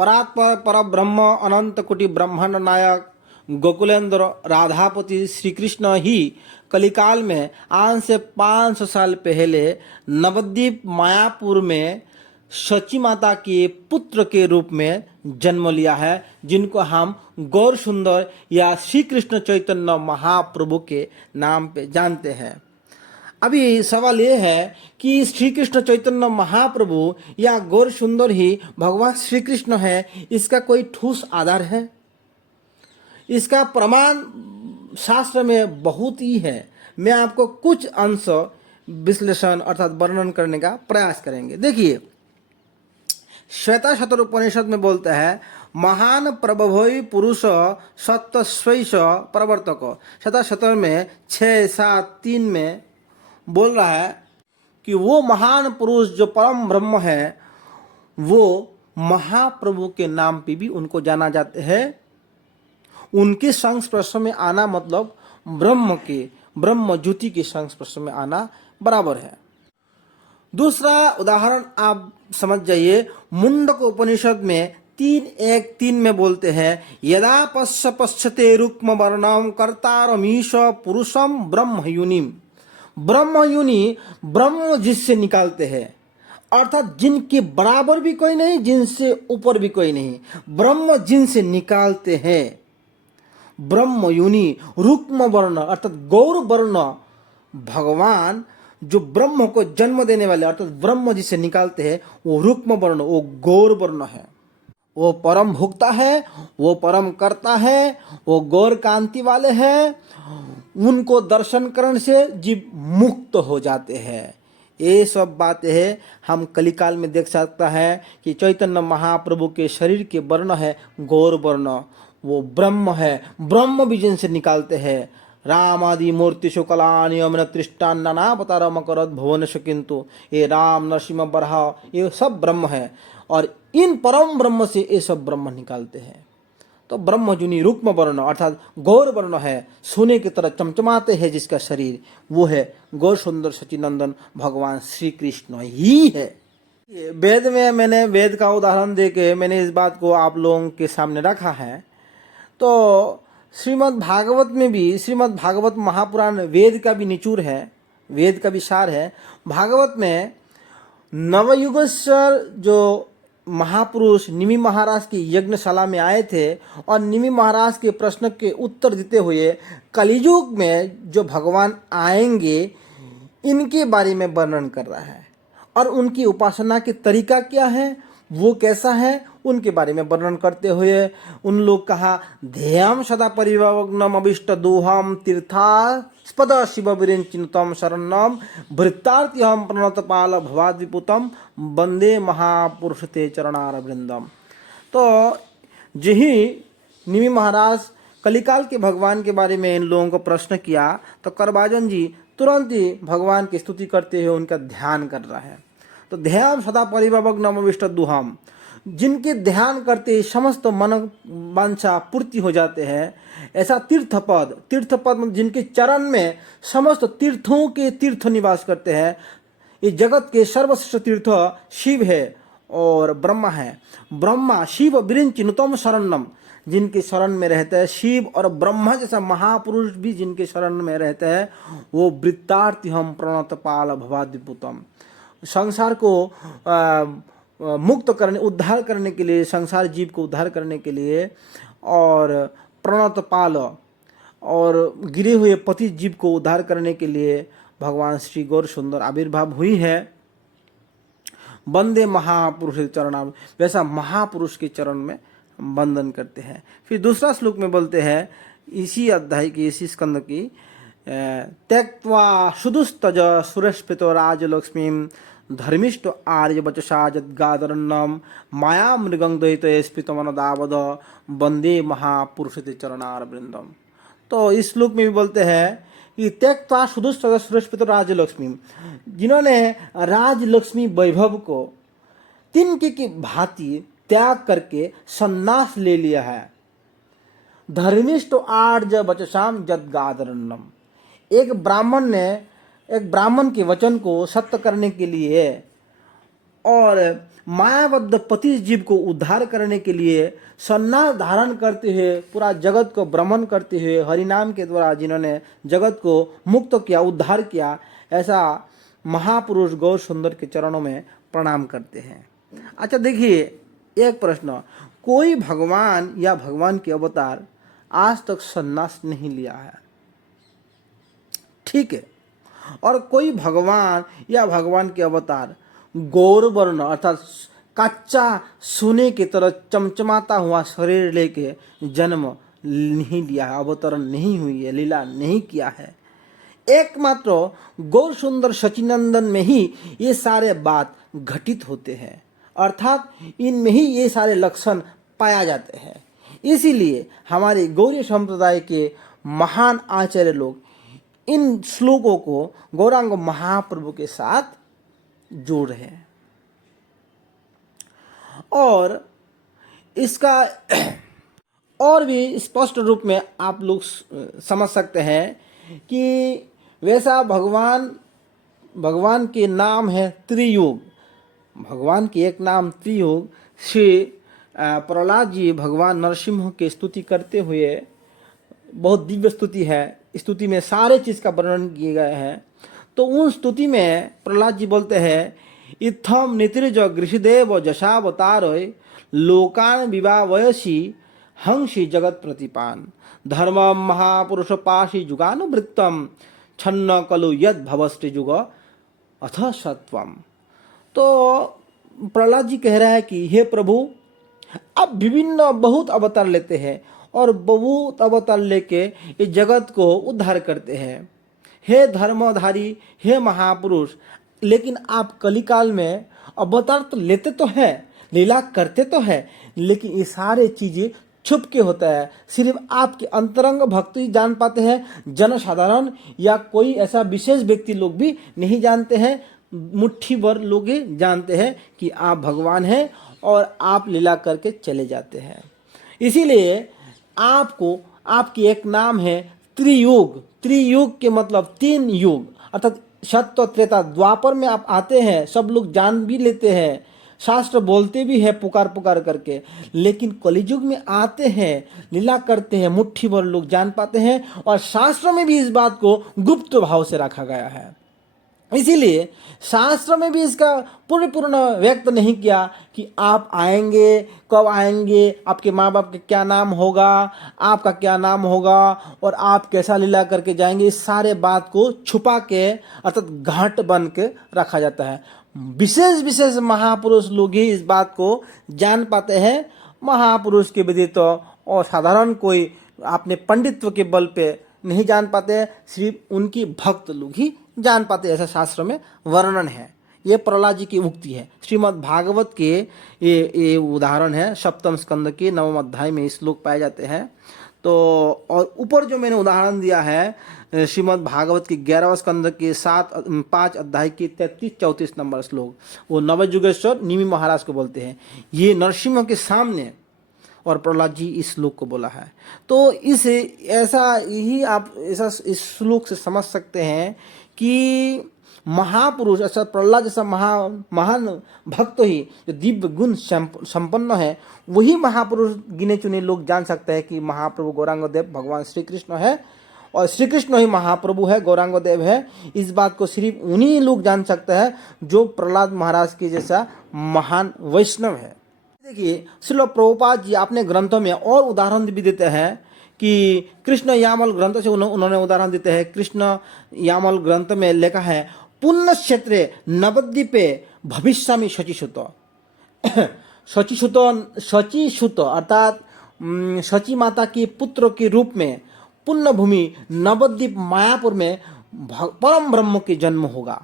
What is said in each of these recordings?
परात्पर परब्रह्म अनंत कोटि ब्रह्मांड नायक गोकुलेंद्र राधापति श्री कृष्ण ही कलिकाल में आज से 500 साल पहले नवद्वीप मायापुर में सची माता के पुत्र के रूप में जन्म लिया है, जिनको हम गौर सुंदर या श्री कृष्ण चैतन्य महाप्रभु के नाम पे जानते हैं। अभी सवाल ये है कि श्री कृष्ण चैतन्य महाप्रभु या गौर सुंदर ही भगवान श्री कृष्ण है, इसका कोई ठोस आधार है? इसका प्रमाण शास्त्र में बहुत ही है। मैं आपको कुछ अंश विश्लेषण अर्थात वर्णन करने का प्रयास करेंगे। देखिए, श्वेता शतर उपनिषद में बोलता है, महान प्रभवोई पुरुष सत्य स्वैश प्रवर्तक। श्वेता शतर में 6-7-3 में बोल रहा है कि वो महान पुरुष जो परम ब्रह्म है, वो महाप्रभु के नाम पे भी उनको जाना जाता है। उनके संस्पर्श में आना मतलब ब्रह्म ज्योति के संस्पर्श में आना बराबर है। दूसरा उदाहरण आप समझ जाइए, मुंडक उपनिषद में 3:1-3 में बोलते हैं, यदा पश्यते रुक्म वर्णम कर्तारमीश पुरुषम ब्रह्म युनिम। ब्रह्म युनि ब्रह्म जिससे निकालते हैं, अर्थात जिनके बराबर भी कोई नहीं, जिनसे ऊपर भी कोई नहीं, ब्रह्म जिनसे निकालते हैं। ब्रह्म युनि रुक्म वर्ण अर्थात गौर वर्ण, भगवान जो ब्रह्म को जन्म देने वाले अर्थात ब्रह्म जिसे निकालते हैं, वो रुक्म वर्ण, वो गौर वर्ण है। वो परम भोक्ता है, वो परम कर्ता है, वो गौर कांति वाले हैं। उनको दर्शन करने से जीव मुक्त हो जाते हैं। ये सब बातें हैं हम कलिकाल में देख सकता है कि चैतन्य महाप्रभु के शरीर के वर्ण है गौर वर्ण, वो ब्रह्म है। ब्रह्म भी जिनसे निकालते हैं। राम आदि मूर्ति शुक्लानि अमृत तृष्टान नानावतारम करत भुवनेश, किंतु ये राम नरसिंह बरहा ये सब ब्रह्म है, और इन परम ब्रह्म से ये सब ब्रह्म निकालते हैं। तो ब्रह्म जुनी रुक्म वर्ण अर्थात गौर वर्ण है, सोने की तरह चमचमाते हैं जिसका शरीर, वो है गौर सुंदर सचिनंदन भगवान श्री कृष्ण ही है। वेद में मैंने वेद का उदाहरण देके मैंने इस बात को आप लोगों के सामने रखा है। तो श्रीमद् भागवत में भी, श्रीमद् भागवत महापुराण वेद का भी निचूर है, वेद का भी सार है। भागवत में नवयुगेश्वर जो महापुरुष निमि महाराज की यज्ञशाला में आए थे और निमि महाराज के प्रश्न के उत्तर देते हुए कलियुग में जो भगवान आएंगे इनके बारे में वर्णन कर रहा है, और उनकी उपासना के तरीका क्या है, वो कैसा है, उनके बारे में वर्णन करते हुए उन लोग कहा, ध्येयम सदा परिवग्नम अभिष्ट दोहम तीर्थास्पद शिव विरिंचितम शरणम भृत्तार्त्यहम प्रणतपाल भवाद्विपुतम वंदे महापुरुष ते चरणार वृंदम। तो यही निमि महाराज कलिकाल के भगवान के बारे में इन लोगों को प्रश्न किया तो करबाजन जी तुरंत ही भगवान की स्तुति करते हुए उनका ध्यान कर रहा है। तो ध्यान सदा परिवग्नम अभिष्ट दुहम, जिनके ध्यान करते समस्त मन वांछा पूर्ति हो जाते हैं, ऐसा तीर्थपद मतलब जिनके चरण में समस्त तीर्थों के तीर्थ निवास करते हैं। इस जगत के सर्वश्रेष्ठ तीर्थ शिव है और ब्रह्मा है। ब्रह्मा शिव विरिंचिनुतम शरणम, जिनके शरण में रहते हैं शिव, और ब्रह्मा जैसा महापुरुष भी जिनके शरण में रहते हैं, वो वृत्तार्थिहम प्रणतपाल भवाद्विपुतम। संसार को मुक्त करने, उद्धार करने के लिए, संसार जीव को उद्धार करने के लिए, और प्रणतपाल और गिरे हुए पति जीव को उद्धार करने के लिए भगवान श्री गौर सुंदर आविर्भाव हुई है। वंदे महापुरुष चरणाम, वैसा महापुरुष के चरण में वंदन करते हैं। फिर दूसरा श्लोक में बोलते हैं इसी अध्याय की, इसी स्कंद की, त्यक्त्वा सुदुस्तज सुरस्पितो राजलक्ष्मीम धर्मिष्ठ आर्य वचसा जद्गादरन्नम माया मृगं द्वैते स्फीतमनदावद वंदे महापुरुष ते चरणार वृंदम। तो इस श्लोक में भी बोलते हैं कि त्यक्त्वा सुदुस्तज सुरस्पितो राजलक्ष्मी, जिन्होंने राजलक्ष्मी वैभव को तिनके की भांति त्याग करके सन्यास ले लिया है। धर्मिष्ठ आर्य वचसाम जद्गादरन्नम, एक ब्राह्मण के वचन को सत्य करने के लिए और मायाबद्ध पति जीव को उद्धार करने के लिए सन्यास धारण करते हुए पूरा जगत को भ्रमण करते हुए हरिनाम के द्वारा जिन्होंने जगत को मुक्त किया, उद्धार किया, ऐसा महापुरुष गौर सुंदर के चरणों में प्रणाम करते हैं। अच्छा देखिए, एक प्रश्न, कोई भगवान या भगवान के अवतार आज तक सन्यास नहीं लिया है, ठीक है, और कोई भगवान या भगवान के अवतार गौर वर्ण अर्थात कच्चा सोने की तरह चमचमाता हुआ शरीर लेके जन्म नहीं लिया है, अवतरण नहीं हुई है, लीला नहीं किया है। एकमात्र गौर सुंदर सचिनंदन में ही ये सारे बात घटित होते हैं, अर्थात इनमें ही ये सारे लक्षण पाया जाते हैं। इसीलिए हमारे गौरी संप्रदाय के महान आचार्य लोग इन श्लोकों को गौरांग महाप्रभु के साथ जोड़ रहे हैं। और इसका और भी स्पष्ट रूप में आप लोग समझ सकते हैं कि वैसा भगवान के नाम है त्रियुग। भगवान के एक नाम त्रियुग। श्री प्रहलाद जी भगवान नरसिंह की स्तुति करते हुए, बहुत दिव्य स्तुति है, स्तुति में सारे चीज का वर्णन किए गए हैं। तो उन स्तुति में प्रहलाद जी बोलते हैं, इत्थम नितिर्ज गृषदेव जशावतार लोकान विवावयसी हंसी जगत प्रतिपान धर्म महापुरुष पाशी जुगानुवृत्तम छन्न कलु यद भवस्ति जुग अथ सत्वम। तो प्रहलाद जी कह रहा है कि हे प्रभु, आप विभिन्न बहुत अवतार लेते हैं और बहुत अवतार लेके इस जगत को उद्धार करते हैं। हे धर्मधारी, हे महापुरुष, लेकिन आप कलिकाल में अवतार तो लेते तो है, लीला करते तो है, लेकिन ये सारे चीजें छुप के होता है। सिर्फ आपके अंतरंग भक्त ही जान पाते हैं, जनसाधारण या कोई ऐसा विशेष व्यक्ति लोग भी नहीं जानते हैं। मुट्ठी भर लोग ही जानते हैं कि आप भगवान हैं और आप लीला करके चले जाते हैं। इसीलिए आपको, आपकी एक नाम है त्रियुग। त्रियुग के मतलब 3 युग, अर्थात सत्य त्रेता द्वापर में आप आते हैं, सब लोग जान भी लेते हैं, शास्त्र बोलते भी है पुकार पुकार करके, लेकिन कलियुग में आते हैं, लीला करते हैं, मुट्ठी भर लोग जान पाते हैं। और शास्त्र में भी इस बात को गुप्त भाव से रखा गया है। इसीलिए शास्त्र में भी इसका पूर्ण व्यक्त नहीं किया कि आप आएंगे, कब आएंगे, आपके माँ बाप का क्या नाम होगा, आपका क्या नाम होगा और आप कैसा लीला करके जाएंगे। इस सारे बात को छुपा के अर्थात घाट बन के रखा जाता है। विशेष महापुरुष लोग ही इस बात को जान पाते हैं। महापुरुष के विदित और साधारण कोई अपने पंडित्व के बल पे नहीं जान पाते, सिर्फ उनकी भक्त लोग ही जान पाते, ऐसा शास्त्र में वर्णन है। ये प्रहलाद जी की उक्ति है। श्रीमद् भागवत के ये उदाहरण है। सप्तम स्कंद के 9वें अध्याय में श्लोक पाए जाते हैं। तो और ऊपर जो मैंने उदाहरण दिया है श्रीमद् भागवत के 11वें स्कंद के 5 अध्याय के 33-34 नंबर श्लोक, वो नवयुगेश्वर निमि महाराज को बोलते हैं। ये नरसिंह के सामने और प्रहलाद जी इस श्लोक को बोला है। तो इस श्लोक से समझ सकते हैं कि महापुरुष, ऐसा प्रहलाद जैसा महान भक्त ही जो दिव्य गुण संपन्न है, वही महापुरुष गिने चुने लोग जान सकते हैं कि महाप्रभु गौरांग देव भगवान श्री कृष्ण है और श्री कृष्ण ही महाप्रभु है, गौरांग देव है। इस बात को सिर्फ उन्हीं लोग जान सकते हैं जो प्रहलाद महाराज के जैसा महान वैष्णव है। देखिए, श्रील प्रभुपाद जी अपने ग्रंथों में और उदाहरण भी देते हैं कि कृष्ण यामल ग्रंथ से उन्होंने उदाहरण देते हैं। कृष्ण यामल ग्रंथ में लिखा है, पुण्य क्षेत्रे नवद्वीपे भविष्यामि शचीसुत। शचीसुत अर्थात शची माता के पुत्र के रूप में पुण्य भूमि नवद्वीप मायापुर में परम ब्रह्म के जन्म होगा।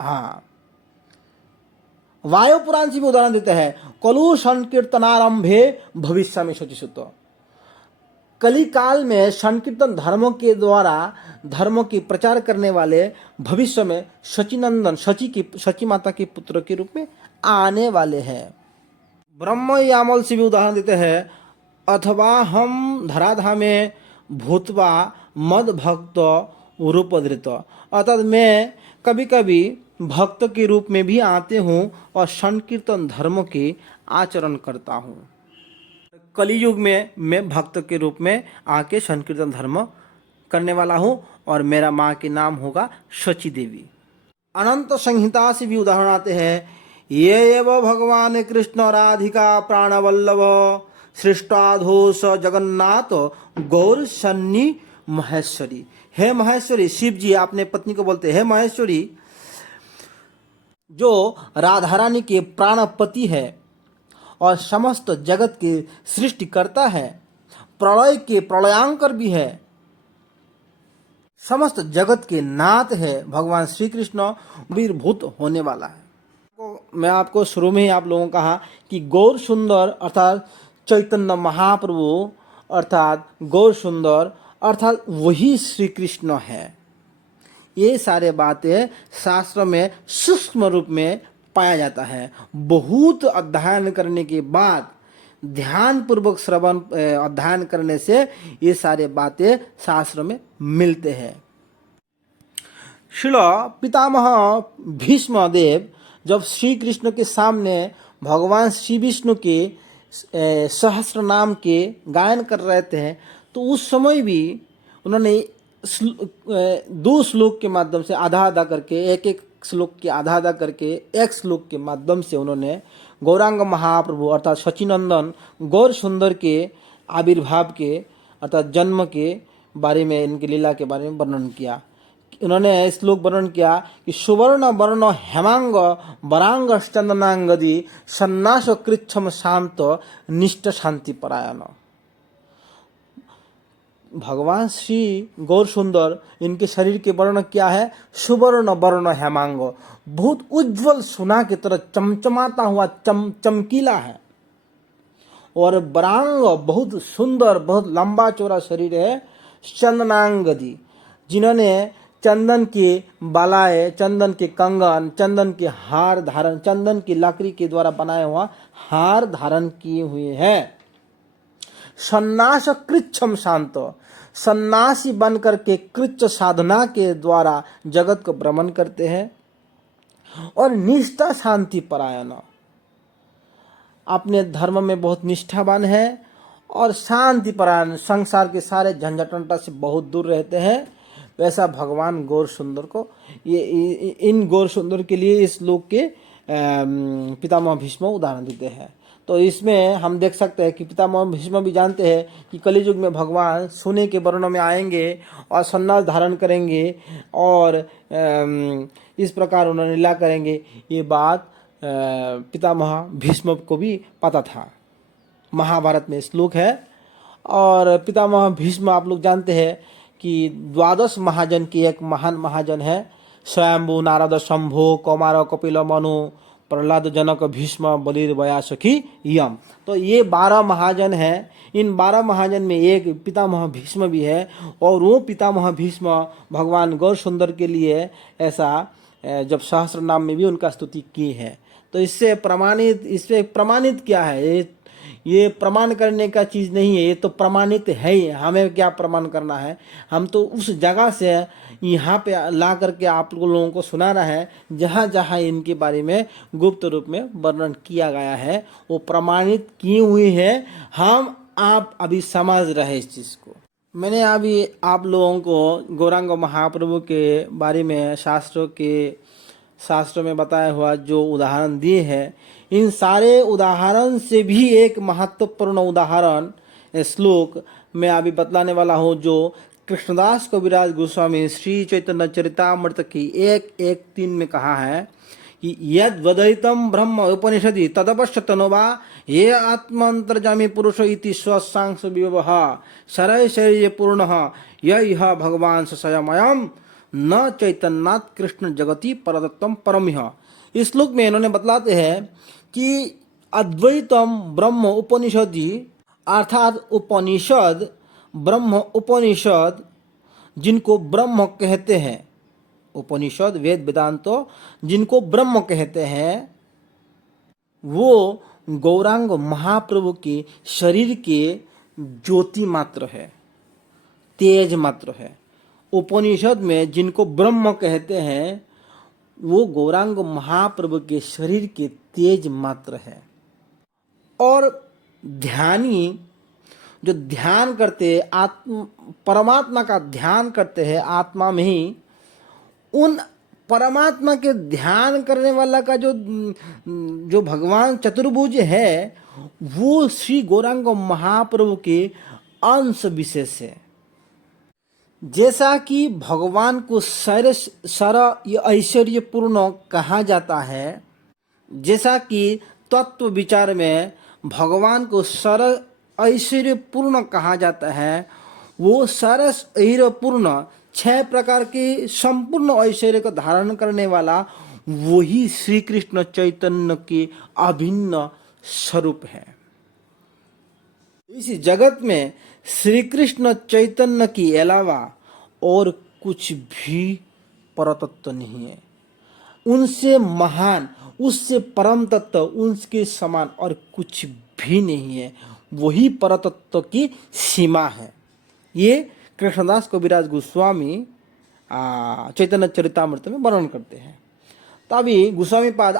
हाँ, वायु पुराण से भी उदाहरण देते हैं, कलु संकीर्तनारंभे भविष्यामि शचीसुत। कलिकाल में संकीर्तन धर्मों के द्वारा धर्मों की प्रचार करने वाले भविष्य में शचीनंदन, शची माता के पुत्र के रूप में आने वाले हैं। ब्रह्म यामल से भी उदाहरण देते हैं, अथवा हम धराधामे भूतवा मद भक्त रूपधृत। अर्थात मैं कभी कभी भक्त के रूप में भी आते हूँ और संकीर्तन धर्म के आचरण करता हूँ। कलियुग में मैं भक्त के रूप में आके संकीर्तन धर्म करने वाला हूँ और मेरा माँ के नाम होगा शची देवी। अनंत संहिता से भी उदाहरण आते हैं। ये एव भगवान कृष्ण राधिका प्राणवल्लभ सृष्टाधोष जगन्नाथ गौर सन्नी महेश्वरी। हे महेश्वरी, शिव जी अपने पत्नी को बोलते हैं, हे महेश्वरी, जो राधा रानी के प्राणपति है और समस्त जगत के सृष्टि करता है, प्रलय के प्रलयांकर भी है, समस्त जगत के नाथ है, भगवान श्री कृष्ण वीरभूत होने वाला है। मैं आपको शुरू में ही आप लोगों को कहा कि गौर सुंदर अर्थात चैतन्य महाप्रभु अर्थात गौर सुंदर अर्थात वही श्री कृष्ण है। ये सारे बातें शास्त्र में सूक्ष्म रूप में पाया जाता है। बहुत अध्ययन करने के बाद, ध्यान पूर्वक श्रवण अध्ययन करने से ये सारे बातें शास्त्र में मिलते हैं। श्रील पितामह भीष्म देव जब श्री कृष्ण के सामने भगवान श्री विष्णु के सहस्र नाम के गायन कर रहे थे, तो उस समय भी उन्होंने 2 श्लोक के माध्यम से आधा आधा करके, एक एक श्लोक के आधा आधा करके एक श्लोक के माध्यम से उन्होंने गौरांग महाप्रभु अर्थात सचिनंदन गौर सुंदर के आविर्भाव के अर्थात जन्म के बारे में, इनकी लीला के बारे में वर्णन किया। उन्होंने श्लोक वर्णन किया कि सुवर्ण वर्ण हेमांग वरांग चंदनांगदी सन्नास कृच्छम शांत निष्ठ शांति परायण। भगवान श्री गौर सुंदर, इनके शरीर के वर्ण क्या है? सुवर्ण वर्ण हेमांग, बहुत उज्जवल सोना की तरह चमचमाता हुआ चमकीला है। और वरांग, बहुत सुंदर, बहुत लंबा चौड़ा शरीर है। चंदनांगदी, जिन्होंने चंदन के बालाए, चंदन के कंगन, चंदन के हार धारण, चंदन की लकड़ी के द्वारा बनाया हुआ हार धारण किए हुए हैं। सन्नास कृच्छम शांत, सन्यासी बन करके कृच्छ साधना के द्वारा जगत को भ्रमण करते हैं। और निष्ठा शांति परायण, अपने धर्म में बहुत निष्ठावान है और शांति परायण, संसार के सारे झंझटंटा से बहुत दूर रहते हैं। वैसा भगवान गौर सुंदर को, ये इन गौर सुंदर के लिए इस लोक के पितामह भीष्म उदाहरण देते हैं। तो इसमें हम देख सकते हैं कि पितामह भीष्म भी जानते हैं कि कलियुग में भगवान सोने के वर्णों में आएंगे और सन्यास धारण करेंगे और इस प्रकार उन्होंने लीला करेंगे। ये बात पितामह भीष्म को भी पता था। महाभारत में श्लोक है। और पितामह भीष्म आप लोग जानते हैं कि 12 महाजन की एक महान महाजन है। स्वयंभू नारद शंभो कौमार कपिल मनु प्रहलाद जनक भीष्म बलिर व्यासखी यम। तो ये 12 महाजन हैं। इन 12 महाजन में एक पितामह भीष्म भी है। और वो पितामह भीष्म भगवान गौर सुंदर के लिए ऐसा जब सहस्र नाम में भी उनका स्तुति की है। तो इससे प्रमाणित क्या है? ये प्रमाण करने का चीज़ नहीं है, ये तो प्रमाणित है ही। हमें क्या प्रमाण करना है? हम तो उस जगह से यहाँ पे ला करके आप लोगों को सुनाना है जहाँ जहाँ इनके बारे में गुप्त रूप में वर्णन किया गया है, वो प्रमाणित किए हुए हैं। हम आप अभी समझ रहे इस चीज़ को। मैंने अभी आप लोगों को गौरांग महाप्रभु के बारे में शास्त्र में बताया हुआ जो उदाहरण दिए हैं, इन सारे उदाहरण से भी एक महत्वपूर्ण उदाहरण श्लोक मैं अभी बतलाने वाला हूँ, जो कृष्णदास कविराज गोस्वामी श्री चैतन्य चरितामृत की 1:1-3 में कहा है कि यद वदयितम ब्रह्म उपनिषदि तदपश्यतनोवा ये आत्मांतर्जामी पुरुष इति स्वसांस विभव शरय शरीर पूर्ण यह भगवान स्वयं न चैतन्यात् कृष्ण जगति परतत्वम परमिह। इस श्लोक में इन्होंने बतलाते हैं कि अद्वैतम ब्रह्म उपनिषदि अर्थात उपनिषद, ब्रह्म उपनिषद जिनको ब्रह्म कहते हैं, उपनिषद वेद वेदांतो जिनको ब्रह्म कहते हैं, वो गौरांग महाप्रभु के शरीर के ज्योति मात्र है, तेज मात्र है। उपनिषद में जिनको ब्रह्म कहते हैं वो गौरांग महाप्रभु के शरीर के तेज मात्र है। और ध्यानी जो ध्यान करते हैं परमात्मा का ध्यान करते हैं आत्मा में ही, उन परमात्मा के ध्यान करने वाला का जो भगवान चतुर्भुज है वो श्री गौरांग महाप्रभु के अंश विशेष है। जैसा कि भगवान को सर ऐश्वर्यपूर्ण कहा जाता है, जैसा कि तत्व विचार में भगवान को सर ऐश्वर्यपूर्ण कहा जाता है, वो सरस ऐश्वर्यपूर्ण 6 प्रकार के संपूर्ण ऐश्वर्य को धारण करने वाला वही श्री कृष्ण चैतन्य के अभिन्न स्वरूप है। इस जगत में श्री कृष्ण चैतन्य के अलावा और कुछ भी परतत्व नहीं है। उनसे महान, उससे परम तत्व, उनके समान और कुछ भी नहीं है। वही परतत्व की सीमा है। ये कृष्णदास कविराज गोस्वामी चैतन्य चरितामृत में वर्णन करते हैं। तो अभी गोस्वामी पाद